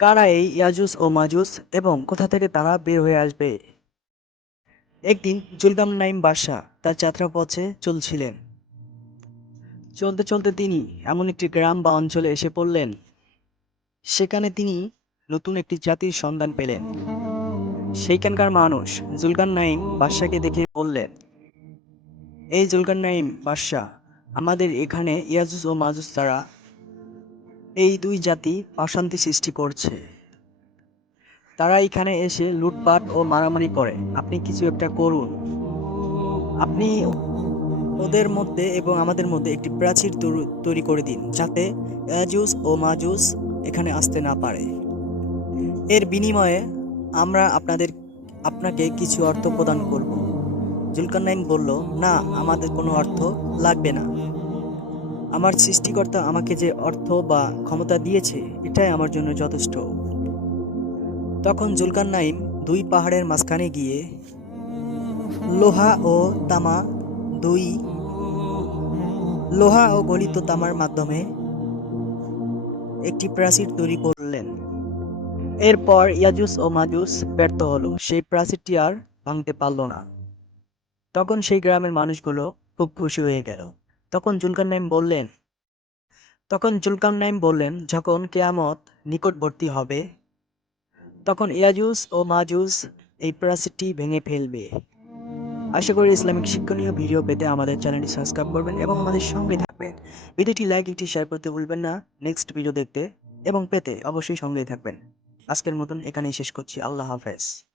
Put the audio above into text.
কারা এই ইয়াজুস ও মাজুস এবং কোথা থেকে তারা বের হয়ে আসবে? একদিন জুলকাম নাইম বাদশাহ তার যাত্রাপথে চলছিলেন। চলতে চলতে তিনি এমন একটি গ্রাম বা অঞ্চলে এসে পড়লেন। সেখানে তিনি নতুন একটি জাতির সন্ধান পেলেন। সেইখানকার মানুষ জুলকান নাইম বাদশাকে দেখে বললেন, এই জুলকান নাইম বাদশাহ, আমাদের এখানে ইয়াজুস ও মাজুস দ্বারা এই দুই জাতি অশান্তি সৃষ্টি করছে। তারা এখানে এসে লুটপাট ও মারামারি করে। আপনি কিছু একটা করুন। আপনি ওদের মধ্যে এবং আমাদের মধ্যে একটি প্রাচীর তৈরি- করে দিন, যাতে ইয়াজুস ও মাজুস এখানে আসতে না পারে। এর বিনিময়ে আমরা আপনাদের, আপনাকে কিছু অর্থ প্রদান করব। জুলকারনাইন বলল, না, আমাদের কোনো অর্থ লাগবে না। আমার সৃষ্টিকর্তা আমাকে যে অর্থ বা ক্ষমতা দিয়েছে, এটাই আমার জন্য যথেষ্ট। তখন জুলকারনাইন দুই পাহাড়ের মাঝখানে গিয়ে লোহা ও তামা দুই, লোহা ও গলিত তামার মাধ্যমে একটি প্রাচীর তৈরি করলেন। এরপর ইয়াজুস ও মাজুস ব্যর্থ হলো, সেই প্রাচীরটি আর ভাঙতে পারল না। তখন সেই গ্রামের মানুষগুলো খুব খুশি হয়ে গেল। তখন জুলকারনাইম বললেন, তখন জুলকারনাইম বললেন, যখন কেয়ামত নিকটবর্তী হবে, তখন ইয়াজুস ও মাজুস এই প্রাচীরটি ভেঙে ফেলবে। আশা করি ইসলামিক শিক্ষণীয় ভিডিও পেতে আমাদের চ্যানেলটি সাবস্ক্রাইব করবেন এবং আমাদের সঙ্গে থাকবেন। ভিডিওটি লাইক, একটি শেয়ার করতে ভুলবেন না। নেক্সট ভিডিও দেখতে এবং পেতে অবশ্যই সঙ্গেই থাকবেন। আজকের মতন এখানেই শেষ করছি। আল্লাহ হাফেজ।